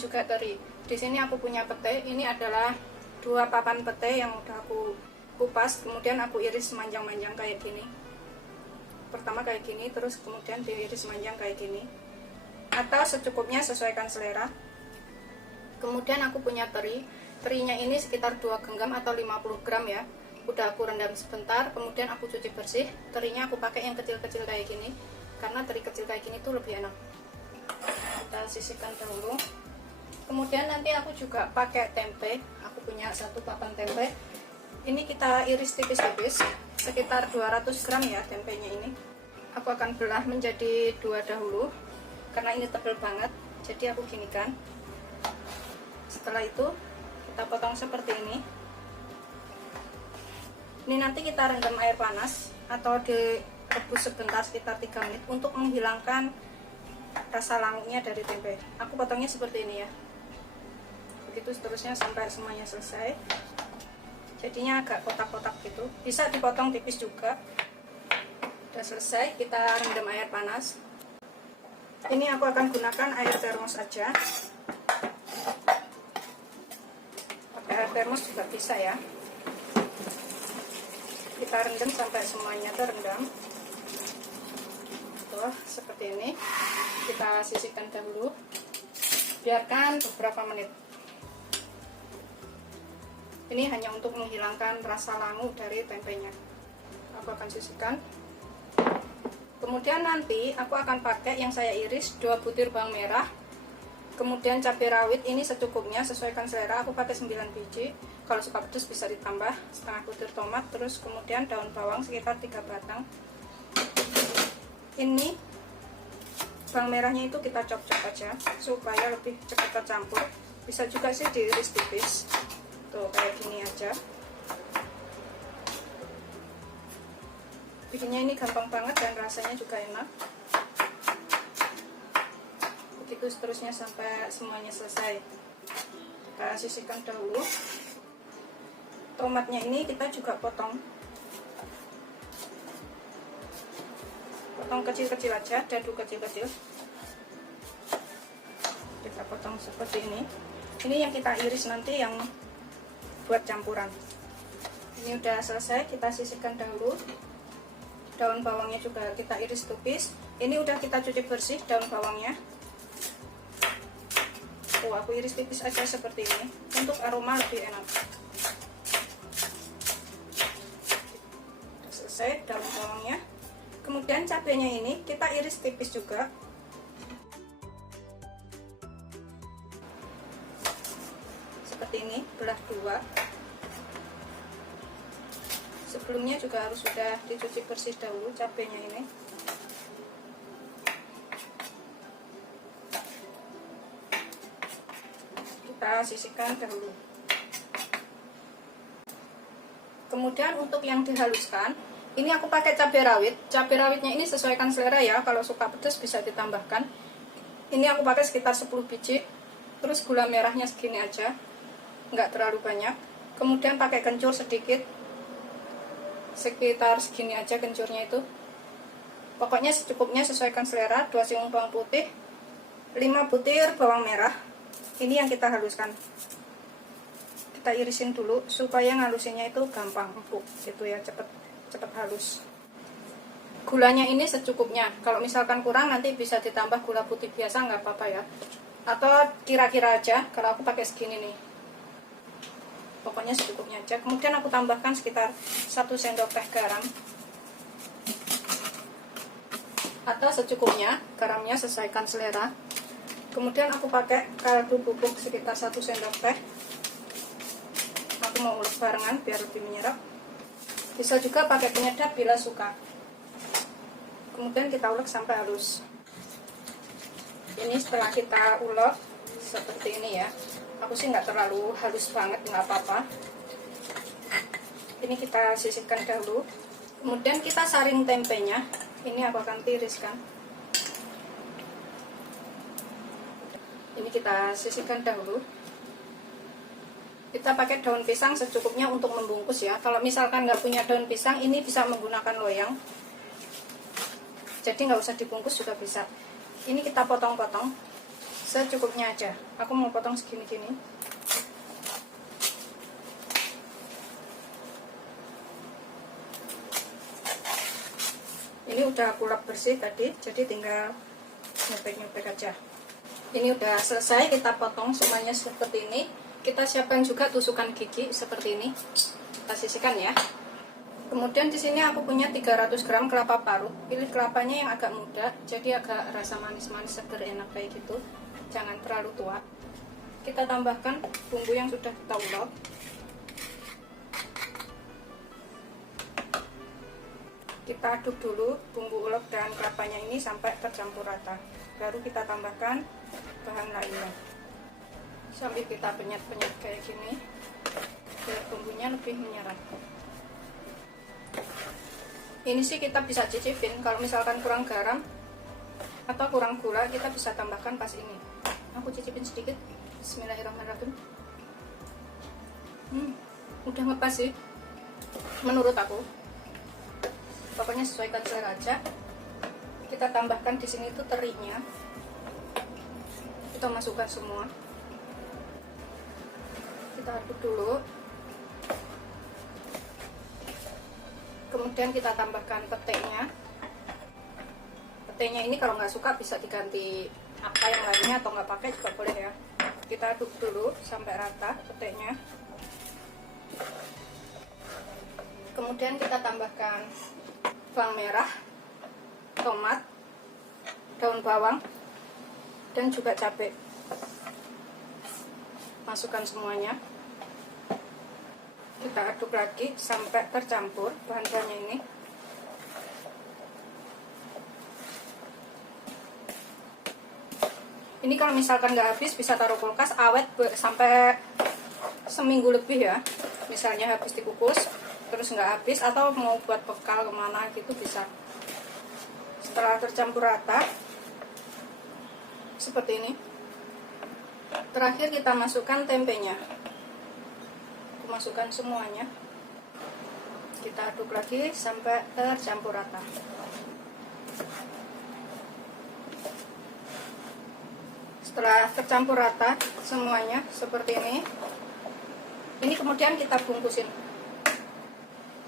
juga teri. Di sini aku punya pete. Ini adalah 2 papan pete yang udah aku kupas, kemudian aku iris manjang-manjang kayak gini. Pertama kayak gini, terus kemudian diiris manjang kayak gini. Atau secukupnya, sesuaikan selera. Kemudian aku punya teri. Terinya ini sekitar 2 genggam atau 50 gram ya. Udah aku rendam sebentar, kemudian aku cuci bersih. Terinya aku pakai yang kecil-kecil kayak gini, karena teri kecil kayak gini tuh lebih enak. Kita sisihkan dahulu. Kemudian nanti aku juga pakai tempe. Aku punya 1 papan tempe. Ini kita iris tipis-tipis, sekitar 200 gram ya tempenya ini. Aku akan belah menjadi 2 dahulu, karena ini tebal banget. Jadi aku ginikan. Setelah itu kita potong seperti ini. Ini nanti kita rendam air panas atau direbus sebentar sekitar 3 menit untuk menghilangkan rasa langunya dari tempe. Aku potongnya seperti ini ya. Begitu seterusnya sampai semuanya selesai. Jadinya agak kotak-kotak gitu. Bisa dipotong tipis juga. Udah selesai, kita rendam air panas. Ini aku akan gunakan air termos aja. Pakai air termos juga bisa ya. Kita rendam sampai semuanya terendam. Tuh, seperti ini. Kita sisihkan dahulu. Biarkan beberapa menit. Ini hanya untuk menghilangkan rasa langu dari tempenya. Aku akan sisihkan. Kemudian nanti aku akan pakai yang saya iris 2 butir bawang merah. Kemudian cabai rawit ini secukupnya, sesuaikan selera. Aku pakai 9 biji. Kalau suka pedas bisa ditambah setengah butir tomat. Terus kemudian daun bawang sekitar 3 batang. Ini bawang merahnya itu kita chop-chop aja supaya lebih cepat tercampur. Bisa juga sih diiris tipis. Tuh kayak gini aja. Bikinnya ini gampang banget dan rasanya juga enak. Begitu seterusnya sampai semuanya selesai. Kita sisihkan dahulu. Tomatnya ini kita juga potong kecil-kecil aja, dadu kecil-kecil. Kita potong seperti ini. Ini yang kita iris nanti yang buat campuran. Ini udah selesai, kita sisihkan dahulu. Daun bawangnya juga kita iris tipis. Ini udah kita cuci bersih daun bawangnya. Tuh, aku iris tipis aja seperti ini untuk aroma lebih enak. Udah selesai daun bawangnya. Kemudian cabenya ini kita iris tipis juga. Seperti ini, belah 2. Sebelumnya juga harus sudah dicuci bersih dahulu cabenya ini. Kita sisihkan dahulu. Kemudian untuk yang dihaluskan, ini aku pakai cabai rawit. Cabai rawitnya ini sesuaikan selera ya. Kalau suka pedas bisa ditambahkan. Ini aku pakai sekitar 10 biji. Terus gula merahnya segini aja, nggak terlalu banyak. Kemudian pakai kencur sedikit, sekitar segini aja kencurnya itu. Pokoknya secukupnya, sesuaikan selera. 2 siung bawang putih, 5 butir bawang merah. Ini yang kita haluskan. Kita irisin dulu supaya ngalusinnya itu gampang, empuk gitu ya, cepet halus. Gulanya ini secukupnya. Kalau misalkan kurang nanti bisa ditambah gula putih biasa, nggak apa-apa ya. Atau kira-kira aja. Kalau aku pakai segini nih. Pokoknya secukupnya aja. Kemudian aku tambahkan sekitar 1 sendok teh garam. Atau secukupnya, garamnya sesuaikan selera. Kemudian aku pakai kaldu bubuk sekitar 1 sendok teh. Aku mau ulek barengan biar lebih menyerap. Bisa juga pakai penyedap bila suka. Kemudian kita ulek sampai halus. Ini setelah kita ulek seperti ini ya. Aku sih nggak terlalu halus banget, nggak apa-apa. Ini kita sisihkan dahulu. Kemudian kita saring tempenya. Ini aku akan tiriskan. Ini kita sisihkan dahulu. Kita pakai daun pisang secukupnya untuk membungkus ya. Kalau misalkan nggak punya daun pisang, ini bisa menggunakan loyang. Jadi nggak usah dibungkus juga bisa. Ini kita potong-potong secukupnya aja. Aku mau potong segini-gini. Ini udah aku lap bersih tadi, jadi tinggal nyobek-nyobek aja. Ini udah selesai, kita potong semuanya seperti ini. Kita siapkan juga tusukan gigi seperti ini. Kita sisihkan ya. Kemudian di sini aku punya 300 gram kelapa parut. Pilih kelapanya yang agak muda, jadi agak rasa manis-manis, seger, enak kayak gitu. Jangan terlalu tua. Kita tambahkan bumbu yang sudah kita ulek. Kita aduk dulu bumbu ulek dan kelapanya ini sampai tercampur rata. Baru kita tambahkan bahan lainnya. Sambil kita penyet-penyet kayak gini, biar bumbunya lebih menyerap. Ini sih kita bisa cicipin, kalau misalkan kurang garam atau kurang gula kita bisa tambahkan pas ini. Aku cicipin sedikit. Bismillahirrahmanirrahim. Udah ngepas sih menurut aku. Pokoknya sesuaikan selera aja. Kita tambahkan di sini tuh terinya. Kita masukkan semua. Kita aduk dulu. Kemudian kita tambahkan petenya. Petenya ini kalau nggak suka bisa diganti apa yang lainnya atau nggak pakai juga boleh ya. Kita aduk dulu sampai rata petenya. Kemudian kita tambahkan bawang merah, tomat, daun bawang, dan juga cabai. Masukkan semuanya. Kita aduk lagi sampai tercampur bahan-bahannya ini. Ini kalau misalkan nggak habis bisa taruh kulkas awet sampai seminggu lebih ya. Misalnya habis dikukus terus nggak habis atau mau buat bekal kemana gitu bisa. Setelah tercampur rata seperti ini, terakhir kita masukkan tempenya. Masukkan semuanya, kita aduk lagi sampai tercampur rata. Setelah tercampur rata semuanya seperti ini kemudian kita bungkusin.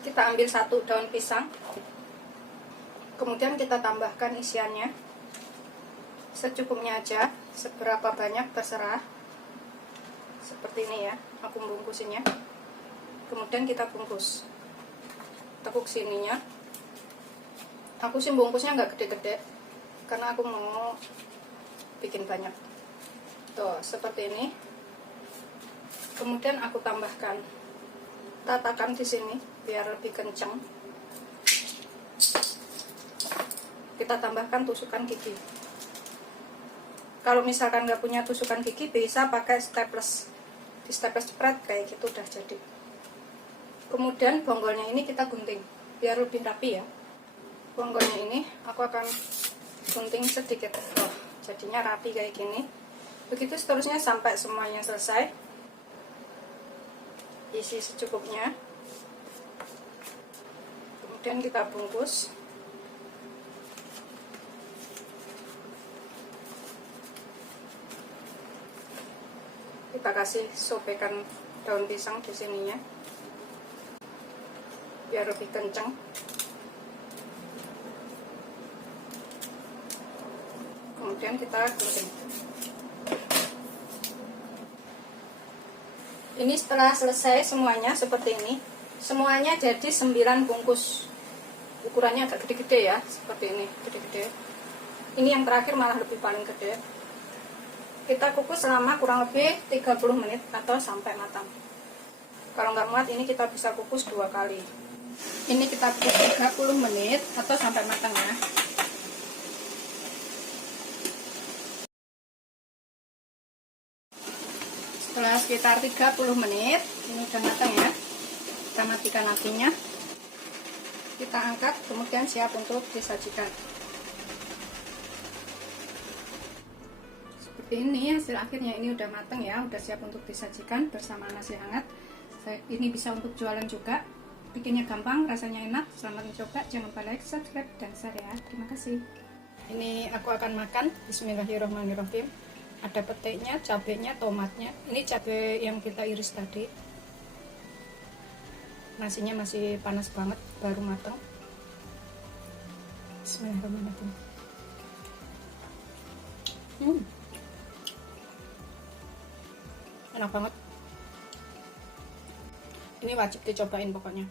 Kita ambil satu daun pisang, kemudian kita tambahkan isiannya secukupnya aja, seberapa banyak terserah. Seperti ini ya, aku bungkusinnya. Kemudian kita bungkus, tekuk sininya. Aku sih bungkusnya nggak gede-gede karena aku mau bikin banyak. Tuh seperti ini. Kemudian aku tambahkan tatakan di sini biar lebih kencang. Kita tambahkan tusukan gigi. Kalau misalkan nggak punya tusukan gigi bisa pakai staples, di staples spread kayak gitu udah jadi. Kemudian bonggolnya ini kita gunting biar lebih rapi ya. Bonggolnya ini aku akan gunting sedikit. Oh, jadinya rapi kayak gini. Begitu seterusnya sampai semuanya selesai. Isi secukupnya. Kemudian kita bungkus. Kita kasih sobekan daun pisang di sininya biar lebih kencang. Kemudian kita gunting. Ini setelah selesai semuanya seperti ini. Semuanya jadi 9 bungkus. Ukurannya agak gede-gede ya, seperti ini, gede-gede. Ini yang terakhir malah lebih paling gede. Kita kukus selama kurang lebih 30 menit atau sampai matang. Kalau nggak muat ini kita bisa kukus 2 kali. Ini kita kukus 30 menit atau sampai matang ya. Setelah sekitar 30 menit ini udah matang ya. Kita matikan apinya. Kita angkat kemudian siap untuk disajikan. Seperti ini hasil akhirnya, ini udah matang ya, udah siap untuk disajikan bersama nasi hangat. Ini bisa untuk jualan juga. Bikinnya gampang, rasanya enak. Selamat mencoba. Jangan lupa like, subscribe, dan share ya. Terima kasih. Ini aku akan makan. Bismillahirrahmanirrahim. Ada petenya, cabenya, tomatnya. Ini cabai yang kita iris tadi. Nasinya masih panas banget, baru matang. Bismillahirrahmanirrahim. Enak banget. Ini wajib dicobain pokoknya.